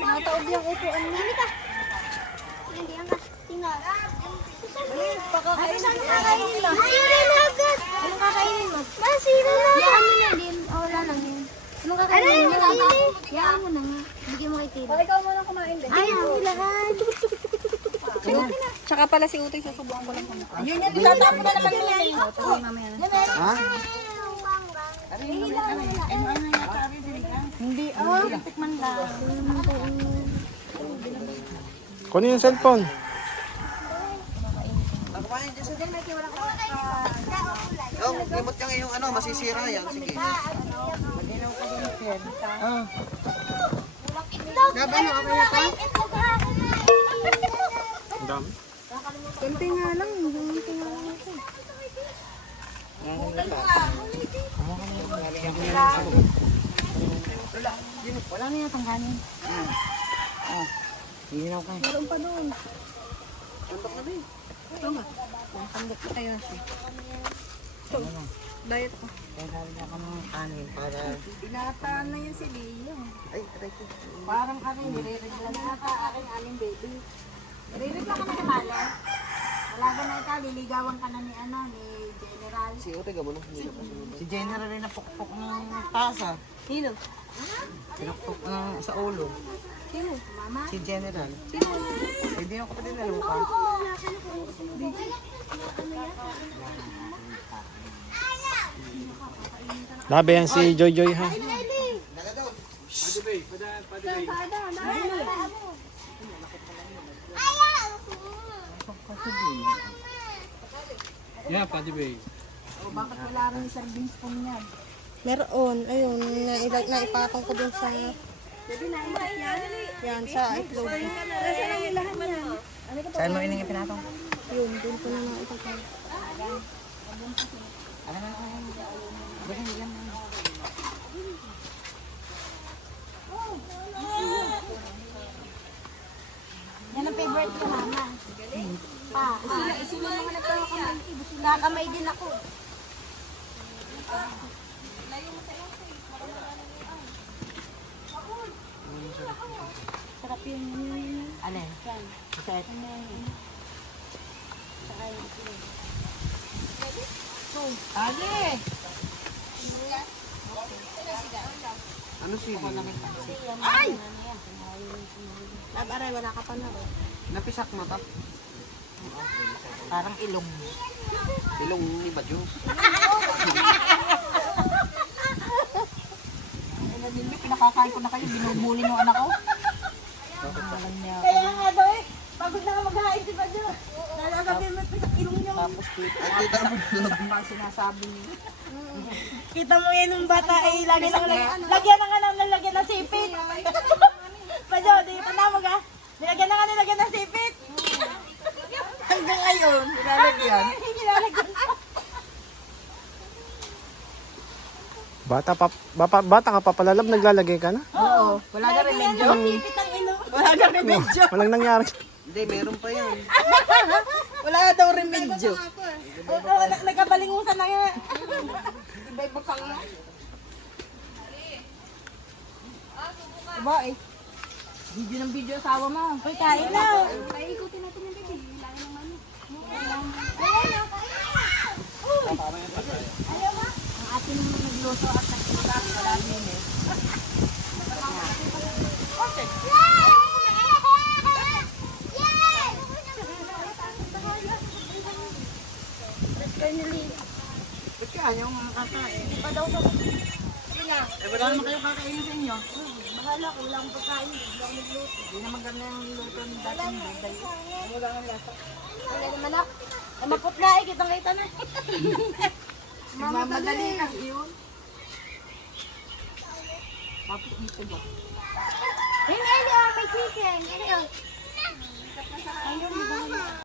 Nataob yung upuan mo. Halika. Hindi ang tingnan. Ano saan kakainin mo? Masira na agad. Ano kakainin mo? Masira na agad. Yaan mo na din. Wala lang yun. Ano kakainin mo? Yaan mo na nga. Bigyan mo kay Tito. Ikaw mo lang kumain din. Ay, ang ilahan. Tsaka pala si Utoy, susubukan ko lang kung Yun yan. Itatapon na naman yun. Ha? Hindi. Tikman lang. Kunin yung cellphone. Oh, limot yung iyong ano, masisira yan. Sige. Ang dami. konti nga lang. Konti nga lang ito. Wala na yatang kanin. Hihinaw ka. Meron pa doon. Andok na din. Ito nga. Sandok na kayo siya. Ito. Diet ko. Kaya sabi niya ako ng kanin para... Binataan na yan si Leo. Ay, aray ko. Parang kami, nire-reglan na ka aking aling baby. Nire-reglan ka na ni Mala. Wala na ikaw, liligawan ka na ni General. Si Ote, gabo na. Si General rin napukpok ng tasa. Sino? Pinukpok ng sa ulo. Sino? Mama? Si General. Sino? Hindi ako pa din naluka. Labi yan si Joy Joy ha. Yeah, Paddy Bay. O bakit wala rin yung serving spoon niyan? Meron. Ayun. Naipatong ko dun sa... Yan, sa itlog. Nasaan ang ilahan niyan? Saan mo ining pinatong? Yun, dun ko na naipatong. Yan ang favorite ko, Mama. Isula mga nagkakamay. Nakakamay din ako. Sarap yun. Alin? Sa ito. Agi! Ano si Ay! Aray, wala ka pa na. Napisak mo to? Parang ilong. Ilong ni Badyo. Nakakain ko na kayo. Binubuli yung anak ko. Kaya nga daw eh. Pagod na nga maghain si Badyo. Nalasabi mo ito sa ilong niya. Tapos ay kita sa Ang sinasabi niya. Kita mo yan ng bata eh. Lagyan na nga ng lalagyan ng sipit. Badyo, di pa na mag ah. Nilagyan na nga nilagyan ng sipit. hanggang ngayon, nilalagyan. Bata ka pa palalab, naglalagay ka na? Oo. Wala na remedyo. Sipit ang ino. Wala na remedyo. Walang nangyari. Hindi, meron pa yan. Wala daw remedyo. Oo, nagkabalingusan na nga. Iba-iba pang na. Diba eh? Video ng video asawa mo. Uy, kain na. Ay, ikutin natin yung baby. Lagi ng mano. Ayaw ba? Ang atin yung nagluto at nagluto. Wala din eh. Ba't ka ayaw mga kakain? Di pa daw sa sila. Eh, wala naman kayo kakainin sa inyo. Bahala ko, wala akong pagkain. Wala akong nagluto. Hindi naman ganun yung luto ng dating buday. Wala akong lasa. Wala naman ako. Maput na eh, kitang-kita na. Mamadali kasi yun. Hindi, may